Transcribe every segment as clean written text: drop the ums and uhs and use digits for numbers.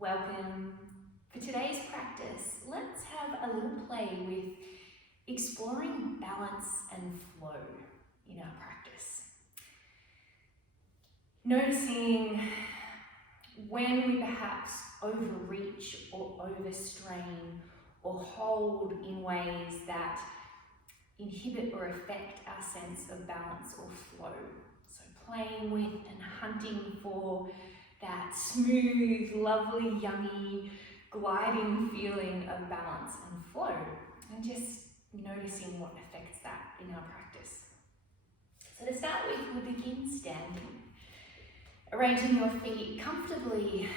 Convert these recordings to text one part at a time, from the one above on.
Welcome. For today's practice, let's have a little play with exploring balance and flow in our practice. Noticing when we perhaps overreach or overstrain or hold in ways that inhibit or affect our sense of balance or flow. So playing with and hunting for that smooth, lovely, yummy, gliding feeling of balance and flow, and just noticing what affects that in our practice. So to start with, we'll begin standing, arranging your feet comfortably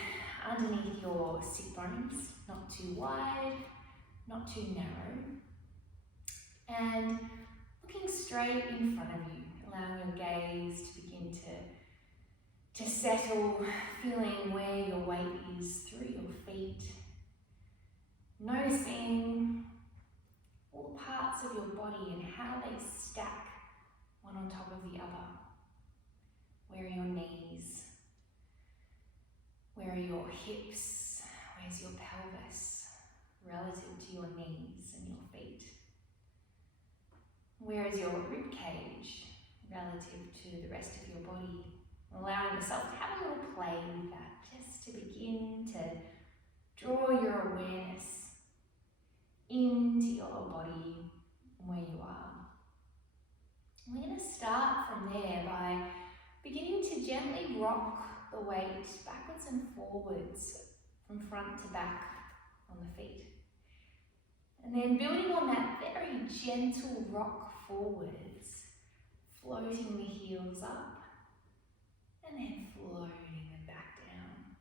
underneath your sit bones, not too wide, not too narrow, and looking straight in front of you, allowing your gaze to begin to settle, feeling where your weight is through your feet, noticing all parts of your body and how they stack one on top of the other. Where are your knees? Where are your hips? Where's your pelvis relative to your knees and your feet? Where is your rib cage relative to the rest of your body? Allowing yourself to have a little play with that, just to begin to draw your awareness into your body and where you are. And we're going to start from there by beginning to gently rock the weight backwards and forwards from front to back on the feet. And then building on that very gentle rock forwards, floating the heels up, and then floating them back down.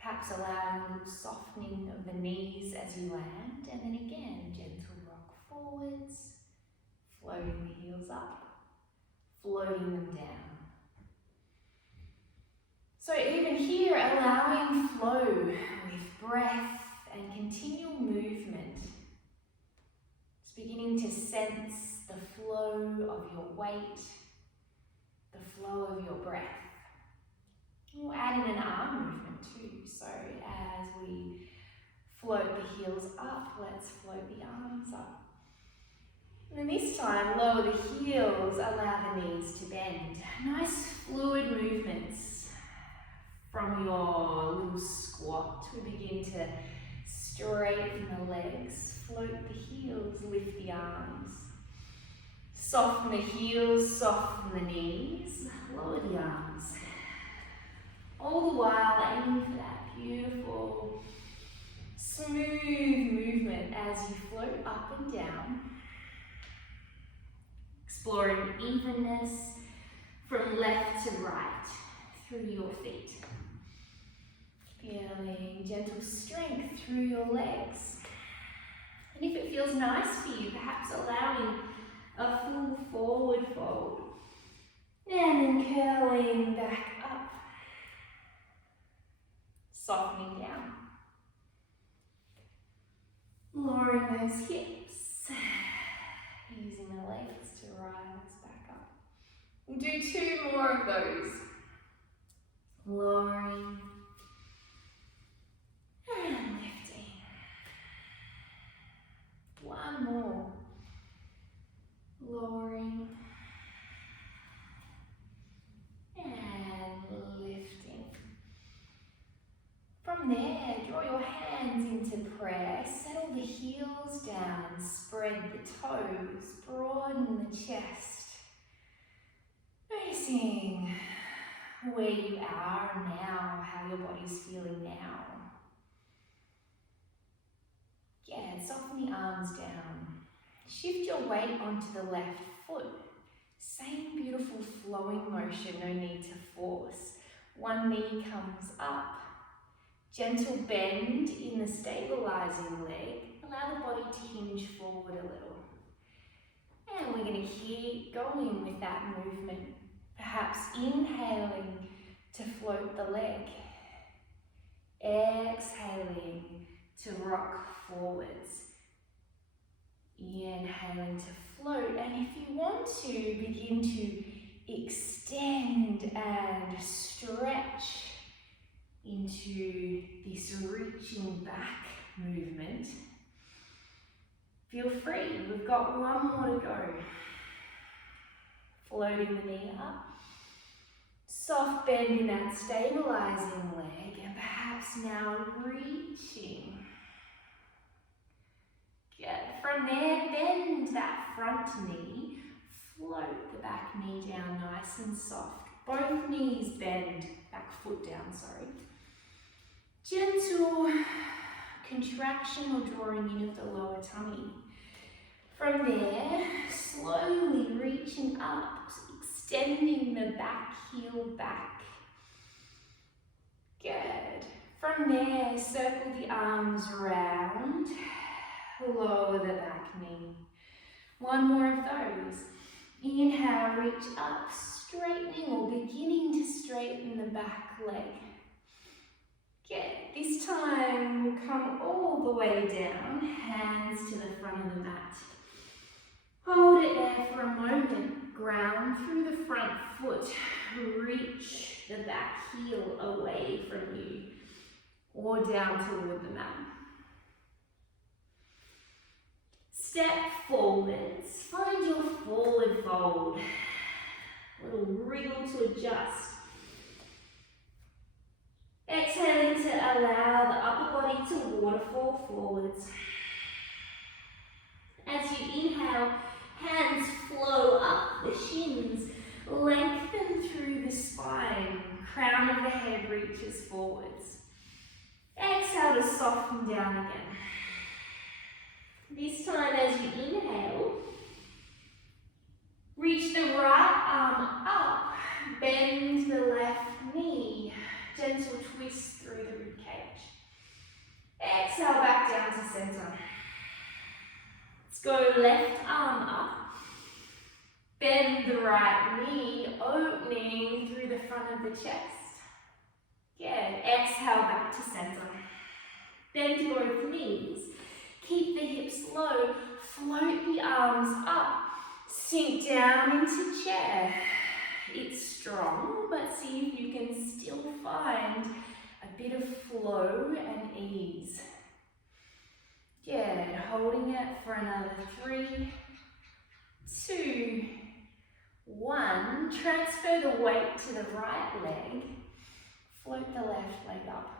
Perhaps allowing a little softening of the knees as you land, and then again, gentle rock forwards, floating the heels up, floating them down. So even here, allowing flow with breath and continual movement. Just beginning to sense the flow of your weight, the flow of your breath. We'll add in an arm movement too. So as we float the heels up, let's float the arms up. And then this time, lower the heels, allow the knees to bend. Nice fluid movements from your little squat. We begin to straighten the legs, float the heels, lift the arms. Soften the heels, soften the knees, lower the arms. All the while aiming for that beautiful, smooth movement as you float up and down. Exploring evenness from left to right through your feet. Feeling gentle strength through your legs. And if it feels nice for you, perhaps allowing a full forward fold. And then curling back up. Softening down. Lowering those hips. Using the legs to rise back up. We'll do 2 more of those. Lowering and lifting. 1 more. Lowering and lifting. From there, draw your hands into prayer. Settle the heels down, spread the toes, broaden the chest. Noticing where you are now, how your body's feeling now. Again, soften the arms down. Shift your weight onto the left foot. Same beautiful flowing motion, no need to force. One knee comes up. Gentle bend in the stabilizing leg. Allow the body to hinge forward a little. And we're going to keep going with that movement. Perhaps inhaling to float the leg. Exhaling to rock forwards. Inhaling to float. And if you want to, begin to extend and stretch into this reaching back movement. Feel free, we've got one more to go. Floating the knee up. Soft bend in that stabilizing leg, and perhaps now reaching. Good. From there, bend that front knee. Float the back knee down nice and soft. Both knees bend, back foot down, sorry. Gentle contraction or drawing in of the lower tummy. From there, slowly reaching up, extending the back heel back. Good. From there, circle the arms round, lower the back knee. One more of those. Inhale, reach up, straightening or beginning to straighten the back leg. Good. This time we'll come all the way down, hands to the front of the mat. Hold it there for a moment. Ground through the front foot. Reach the back heel away from you or down toward the mat. Step forwards. Find your forward fold. A little wriggle to adjust. Exhaling to allow the upper body to waterfall forwards. As you inhale, hands flow up the shins, lengthen through the spine, crown of the head reaches forwards. Exhale to soften down again. This time as you inhale, reach the right arm up, bend the left knee, gentle twist through the ribcage. Exhale back down to center. Let's go left arm up. Bend the right knee, opening through the front of the chest. Good. Exhale back to center. Bend both knees. Keep the hips low. Float the arms up. Sink down into chair. It's strong, but see if you can still find a bit of flow and ease. Good. Holding it for another 3, 2, 1. Transfer the weight to the right leg. Float the left leg up.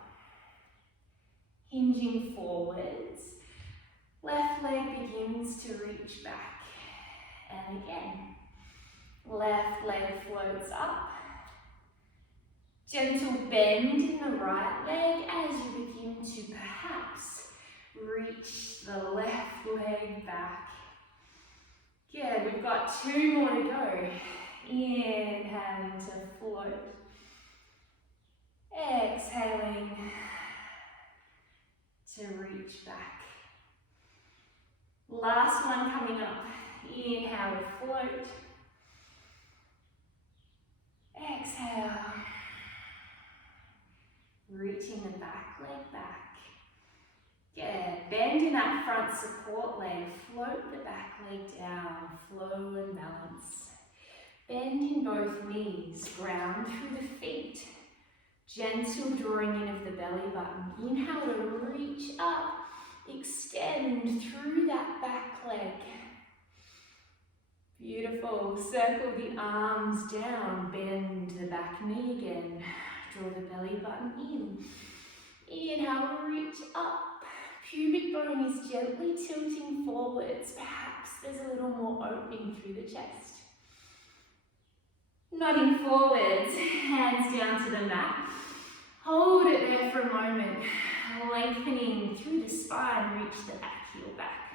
Hinging forwards. Left leg begins to reach back. And again. Left leg floats up. Gentle bend in the right leg as you begin to perhaps reach the left leg back. Good, we've got 2 more to go. Inhaling to float. Exhaling to reach back. Last one coming up. Inhale to float. Exhale. Reaching the back leg back. Good. Bend in that front support leg. Float the back leg down. Flow and balance. Bend in both knees. Ground through the feet. Gentle drawing in of the belly button. Inhale to reach up. Extend through that back leg. Beautiful. Circle the arms down. Bend the back knee again. Draw the belly button in. Inhale, reach up. Pubic bone is gently tilting forwards. Perhaps there's a little more opening through the chest. Nodding forwards, hands down to the mat. Hold it there for a moment. Lengthening through the spine, reach the back heel back.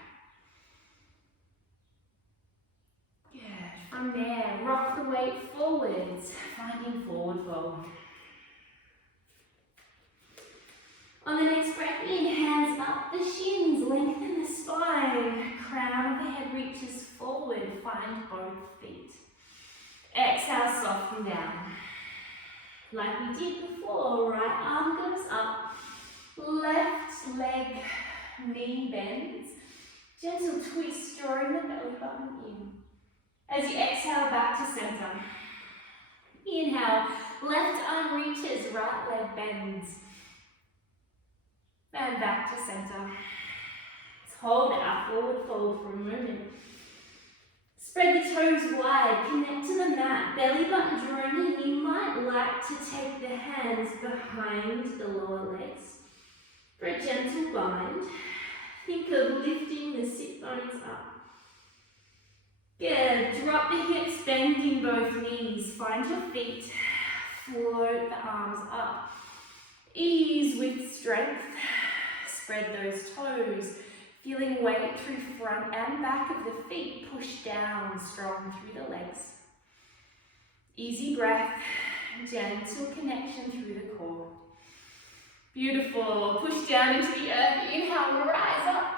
Good. From there, rock the weight forwards, finding forward fold. On the next breath in, hands up the shins, lengthen the spine, crown of the head reaches forward, find both feet. Exhale, soften down. Like we did before, right arm goes up, left leg, knee bends, gentle twist, drawing the belly button in. As you exhale back to center. Inhale, Left arm reaches, right leg bends. And back to center. Let's hold our forward fold for a moment. Spread the toes wide, connect to the mat, belly button drawing in. You might like to take the hands behind the lower legs for a gentle bind. Think of lifting the sit bones up. Good, drop the hips, bending both knees. Find your feet, float the arms up. Ease with strength, spread those toes. Feeling weight through front and back of the feet, push down strong through the legs. Easy breath, gentle connection through the core. Beautiful, push down into the earth, inhale, rise up.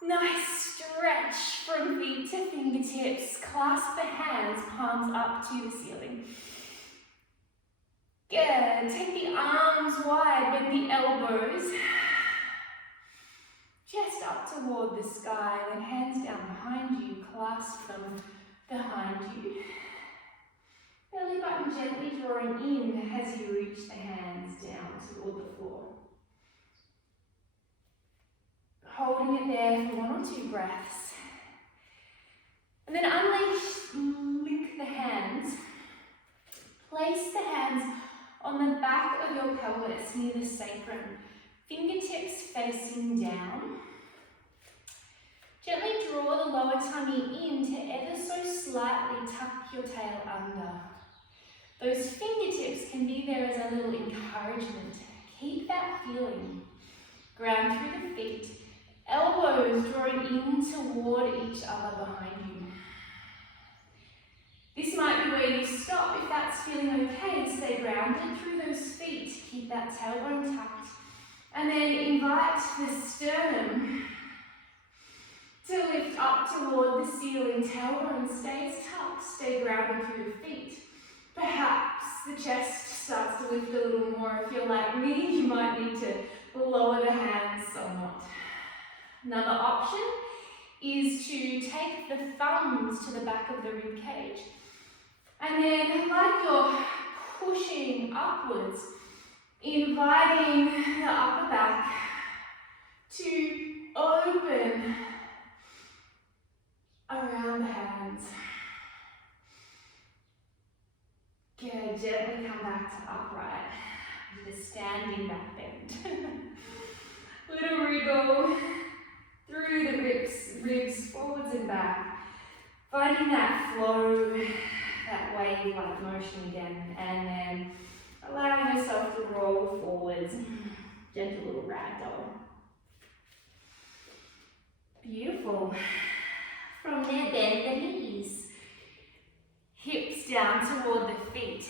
Nice stretch from feet to fingertips, clasp the hands, palms up to the ceiling. Good, take the arms wide, bend the elbows. Chest up toward the sky, then hands down behind you, clasp them behind you. Belly button gently drawing in as you reach the hands down toward the floor. Holding it there for 1 or 2 breaths. And then unleash, link the hands. Place the hands on the back of your pelvis near the sacrum. Fingertips facing down. Gently draw the lower tummy in to ever so slightly tuck your tail under. Those fingertips can be there as a little encouragement. Keep that feeling. Ground through the feet. Elbows drawing in toward each other behind you. This might be where you stop if that's feeling okay. Stay grounded through those feet. Keep that tailbone tucked. And then invite the sternum to lift up toward the ceiling. Tailbone stays tucked. Stay grounded through the feet. Perhaps the chest starts to lift a little more. If you're like me, you might need to lower the hands somewhat. Another option is to take the thumbs to the back of the rib cage. And then, like you're pushing upwards, inviting the upper back to open around the hands. Good, gently come back to upright. Just standing back bend. Little wriggle through the ribs forwards and back. Finding that flow, that wave-like motion again, and then allowing yourself to roll forwards. Gentle little ragdoll. Beautiful. From there, bend the knees. Hips down toward the feet.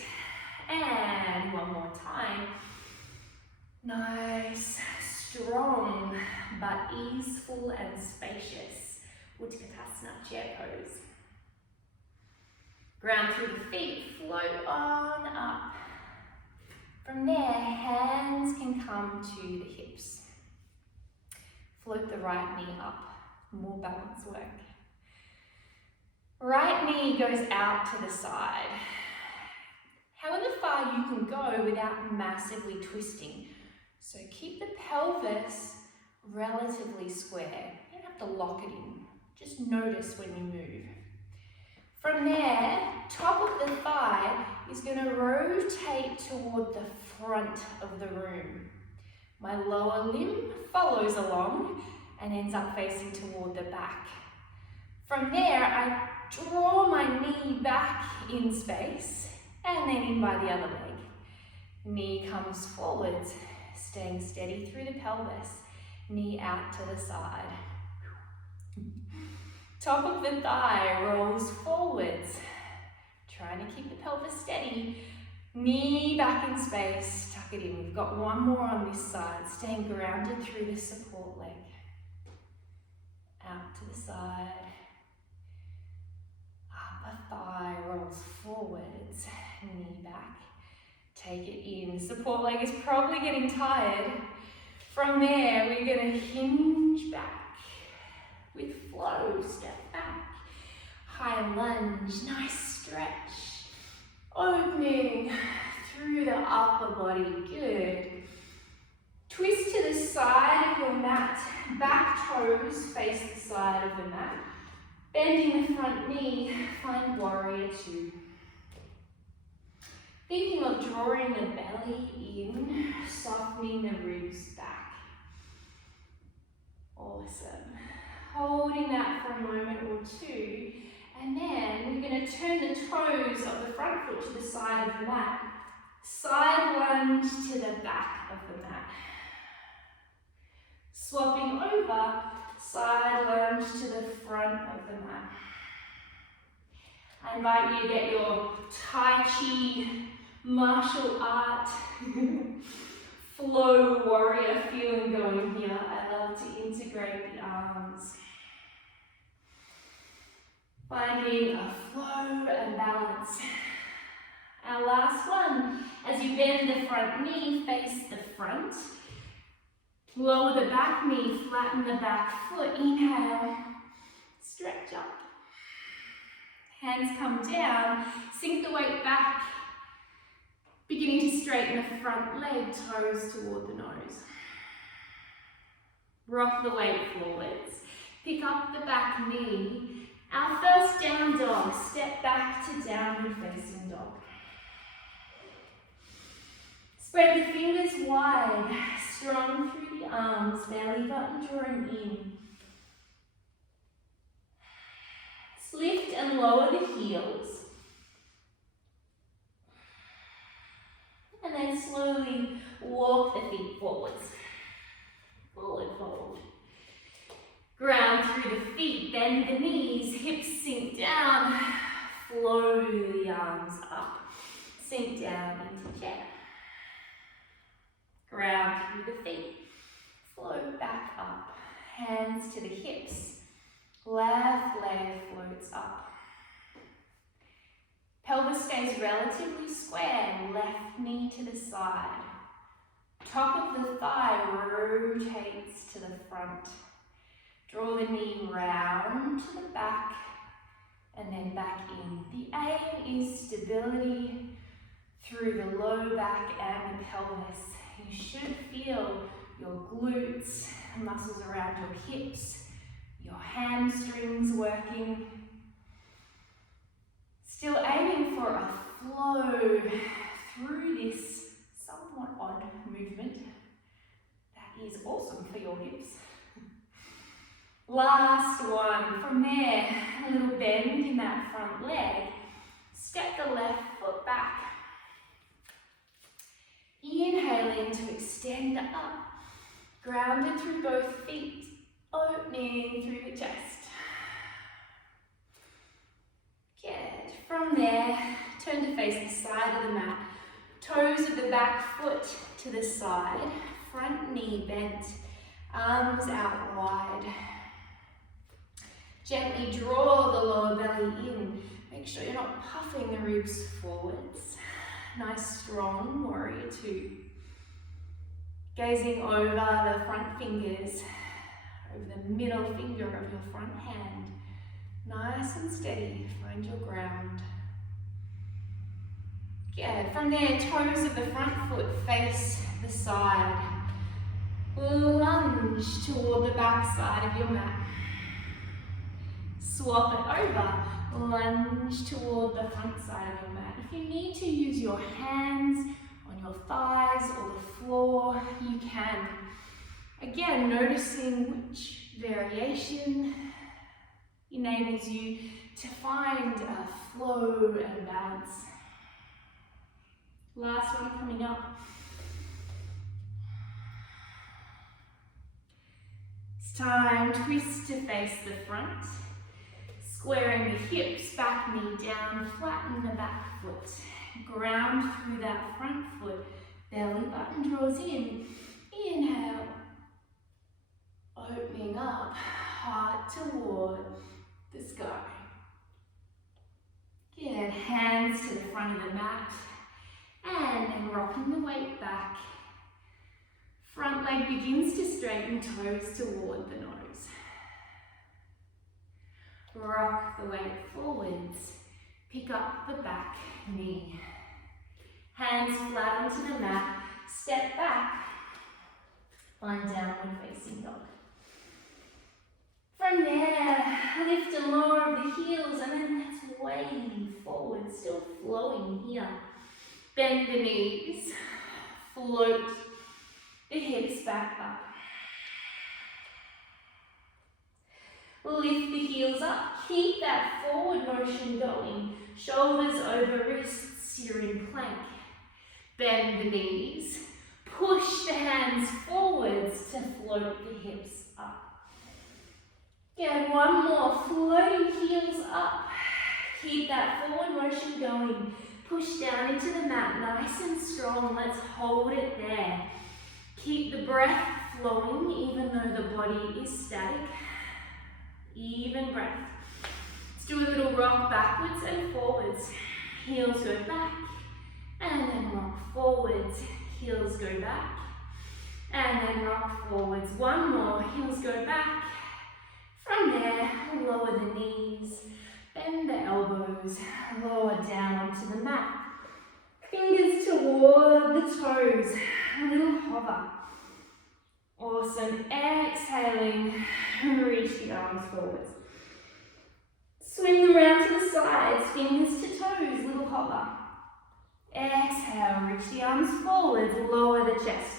And one more time. Nice, strong, but easeful and spacious. Utkatasana, chair pose. Ground through the feet, float on up. From there, hands can come to the hips. Float the right knee up, more balance work. Right knee goes out to the side. However far you can go without massively twisting. So keep the pelvis relatively square. You don't have to lock it in. Just notice when you move. From there, top of the thigh is going to rotate toward the front of the room. My lower limb follows along and ends up facing toward the back. From there, I draw my knee back in space and then in by the other leg. Knee comes forwards, staying steady through the pelvis. Knee out to the side. Top of the thigh rolls forwards. Trying to keep the pelvis steady. Knee back in space, tuck it in. We've got one more on this side, staying grounded through the support leg. Out to the side. Upper thigh rolls forwards, knee back. Take it in. Support leg is probably getting tired. From there, we're going to hinge back. With flow, step back, high lunge, nice stretch, opening through the upper body. Good. Twist to the side of your mat. Back toes face the side of the mat. Bending the front knee, find warrior two. Thinking of drawing the belly in, softening the ribs back. Awesome. Holding that for a moment or two, and then we're going to turn the toes of the front foot to the side of the mat. Side lunge to the back of the mat. Swapping over, side lunge to the front of the mat. I invite you to get your Tai Chi martial art flow warrior feeling going here. I love to integrate the arms. Finding a flow and balance. Our last one, as you bend the front knee, face the front. Lower the back knee, flatten the back foot. Inhale, stretch up. Hands come down, sink the weight back. Beginning to straighten the front leg, toes toward the nose. Rock the weight forwards. Pick up the back knee. Our first down dog, step back to downward facing dog. Spread the fingers wide, strong through the arms, belly button drawing in. Lift and lower the heels. And then slowly walk the feet forwards. Forward fold. Ground through the feet, bend the knees, hips sink down. Flow the arms up. Sink down into chair. Ground through the feet. Float back up. Hands to the hips. Left leg floats up. Pelvis stays relatively square, left knee to the side. Top of the thigh rotates to the front. Draw the knee round to the back and then back in. The aim is stability through the low back and the pelvis. You should feel your glutes, muscles around your hips, your hamstrings working. Still aiming for a flow through this somewhat odd movement that is awesome for your hips. Last one. From there, a little bend in that front leg. Step the left foot back. Inhaling to extend up. Grounded through both feet. Opening through the chest. Good. From there, turn to face the side of the mat. Toes of the back foot to the side. Front knee bent. Arms out wide. Gently draw the lower belly in. Make sure you're not puffing the ribs forwards. Nice strong warrior two. Gazing over the front fingers, over the middle finger of your front hand. Nice and steady, find your ground. Good. From there, toes of the front foot face the side. Lunge toward the back side of your mat. Swap it over, lunge toward the front side of your mat. If you need to use your hands on your thighs or the floor, you can. Again, noticing which variation enables you to find a flow and balance. Last one coming up. It's time, twist to face the front. Squaring the hips, back knee down, flatten the back foot. Ground through that front foot. Belly button draws in. Inhale. Opening up, heart toward the sky. Good. Hands to the front of the mat. And then rocking the weight back. Front leg begins to straighten, toes toward the nose. Rock the weight forwards. Pick up the back knee. Hands flat onto the mat, step back, find downward facing dog. From there, lift and lower of the heels, and then let's wave forward, still flowing here. Bend the knees, float the hips back up. Lift the heels up, keep that forward motion going. Shoulders over wrists, you're in plank. Bend the knees, push the hands forwards to float the hips up. Good, one more, floating heels up. Keep that forward motion going. Push down into the mat, nice and strong. Let's hold it there. Keep the breath flowing even though the body is static. Even breath. Let's do a little rock backwards and forwards. Heels go back and then rock forwards. Heels go back and then rock forwards. One more, heels go back. From there, lower the knees, bend the elbows, lower down onto the mat. Fingers toward the toes, a little hover. Awesome, exhaling, reach the arms forwards. Swing them round to the sides, fingers to toes, little hover. Exhale, reach the arms forwards, lower the chest.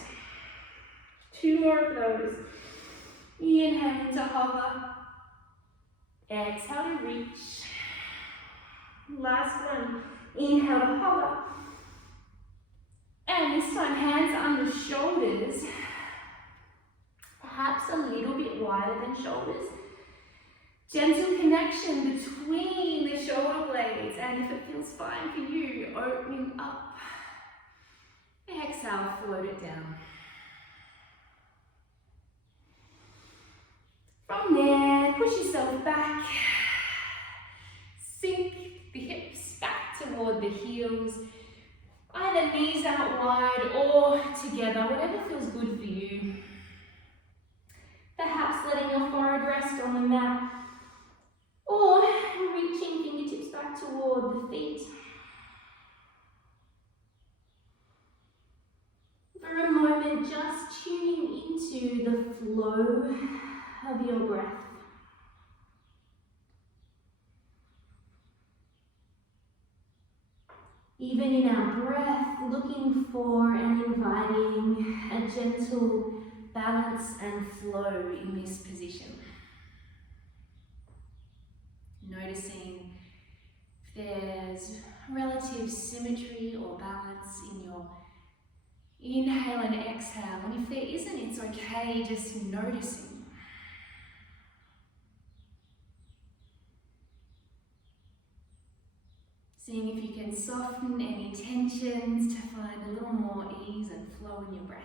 2 more of those. Inhale to hover. Exhale to reach. Last one. Inhale to hover. And this time, hands under shoulders. Perhaps a little bit wider than shoulders. Gentle connection between the shoulder blades, and if it feels fine for you, opening up. Exhale, float it down. From there, push yourself back. Sink the hips back toward the heels. Either knees out wide or together, whatever feels good for you. Perhaps letting your forehead rest on the mat, or reaching fingertips back toward the feet. For a moment, just tuning into the flow of your breath. Even in our breath, looking for and inviting a gentle balance and flow in this position. Noticing if there's relative symmetry or balance in your inhale and exhale, and if there isn't, it's okay, just noticing. Seeing if you can soften any tensions to find a little more ease and flow in your breath.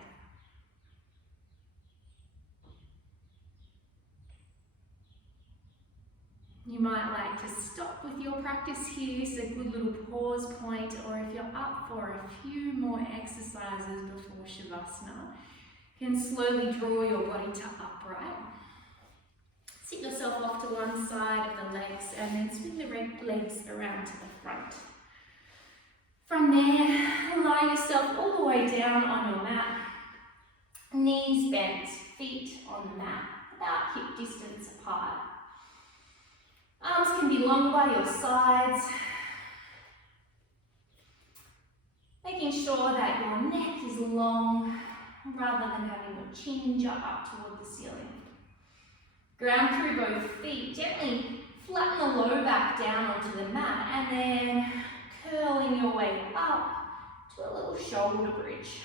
You might like to stop with your practice here, so a good little pause point, or if you're up for a few more exercises before Shavasana, you can slowly draw your body to upright. Sit yourself off to one side of the legs and then swing the legs around to the front. From there, lie yourself all the way down on your mat. Knees bent, feet on the mat, about hip distance apart. Arms can be long by your sides. Making sure that your neck is long rather than having your chin jut up toward the ceiling. Ground through both feet, gently flatten the low back down onto the mat and then curling your way up to a little shoulder bridge.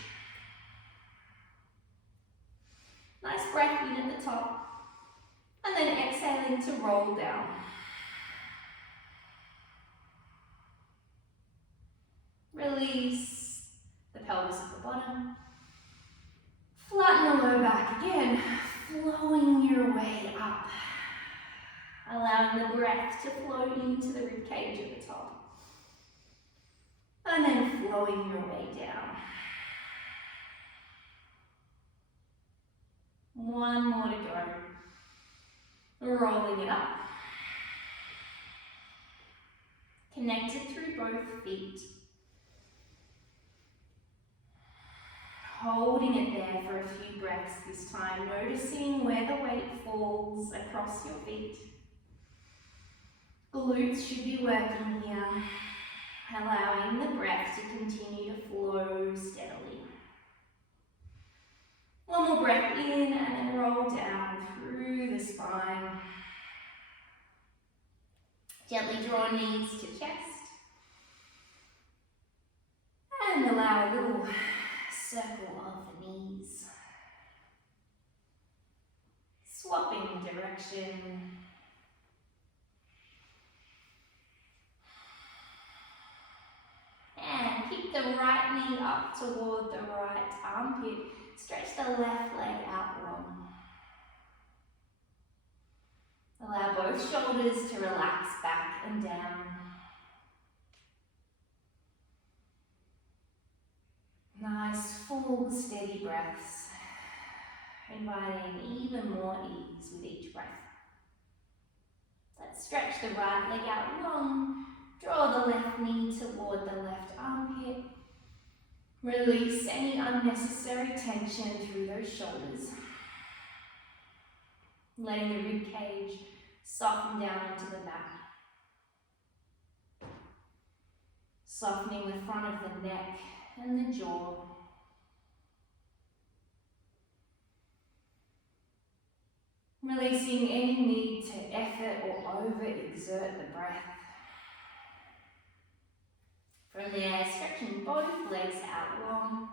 Nice breath in at the top and then exhaling to roll down. Release the pelvis at the bottom. Flatten the low back again, flowing your way up. Allowing the breath to flow into the ribcage at the top. And then flowing your way down. One more to go. Rolling it up. Connected through both feet. Holding it there for a few breaths this time, noticing where the weight falls across your feet. Glutes should be working here, allowing the breath to continue to flow steadily. One more breath in and then roll down through the spine. Gently draw knees to chest. And allow a little circle of the knees. Swapping the direction. And keep the right knee up toward the right armpit. Stretch the left leg out long. Allow both shoulders to relax back and down. Nice, full, steady breaths. Inviting even more ease with each breath. Let's stretch the right leg out long. Draw the left knee toward the left armpit. Release any unnecessary tension through those shoulders. Letting the rib cage soften down onto the mat. Softening the front of the neck and the jaw. Releasing any need to effort or overexert the breath. From there, stretching both legs out long.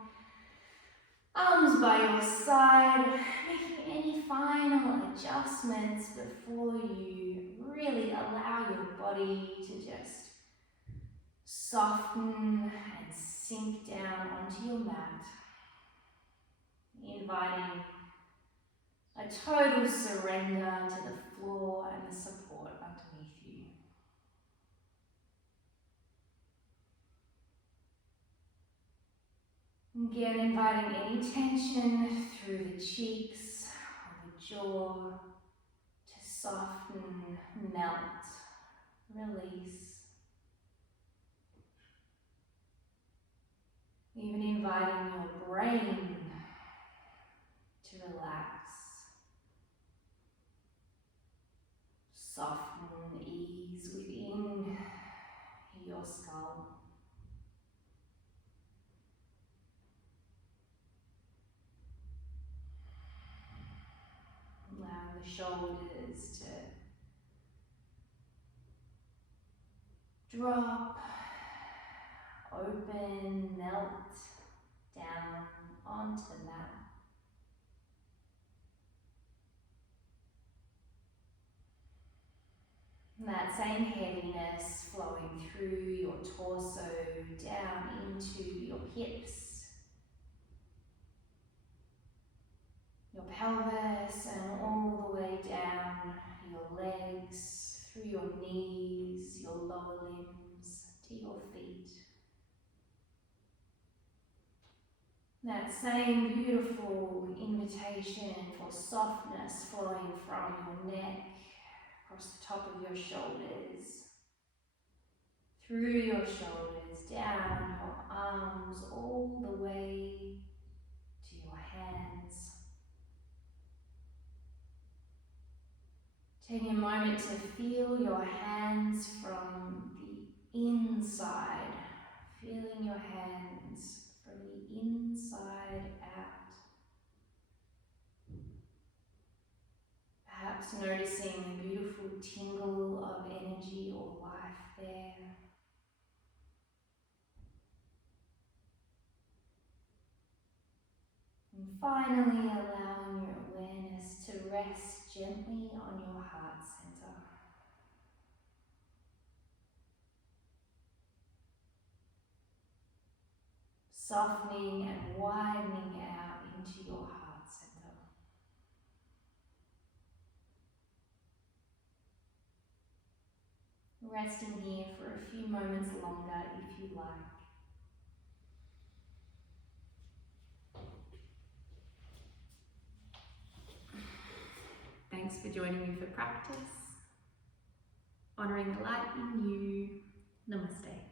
Arms by your side, making any final adjustments before you really allow your body to just soften and sink down onto your mat. Inviting a total surrender to the floor and the support underneath you. Again, inviting any tension through the cheeks or the jaw to soften, melt, release. Even inviting your brain to relax. Soften, ease within your skull. Allow the shoulders to drop, open, melt down onto the mat. And that same heaviness flowing through your torso, down into your hips, your pelvis, and all the way down your legs, through your knees, your lower limbs, to your feet. That same beautiful invitation for softness flowing from your neck, across the top of your shoulders, through your shoulders, down your arms, all the way to your hands. Taking a moment to feel your hands from the inside, feeling your hands from the inside out. Perhaps noticing a beautiful tingle of energy or life there. And finally allowing your awareness to rest gently on your heart center. Softening and widening out into your heart center. Resting here for a few moments longer if you like. Thanks for joining me for practice. Honouring the light in you. Namaste.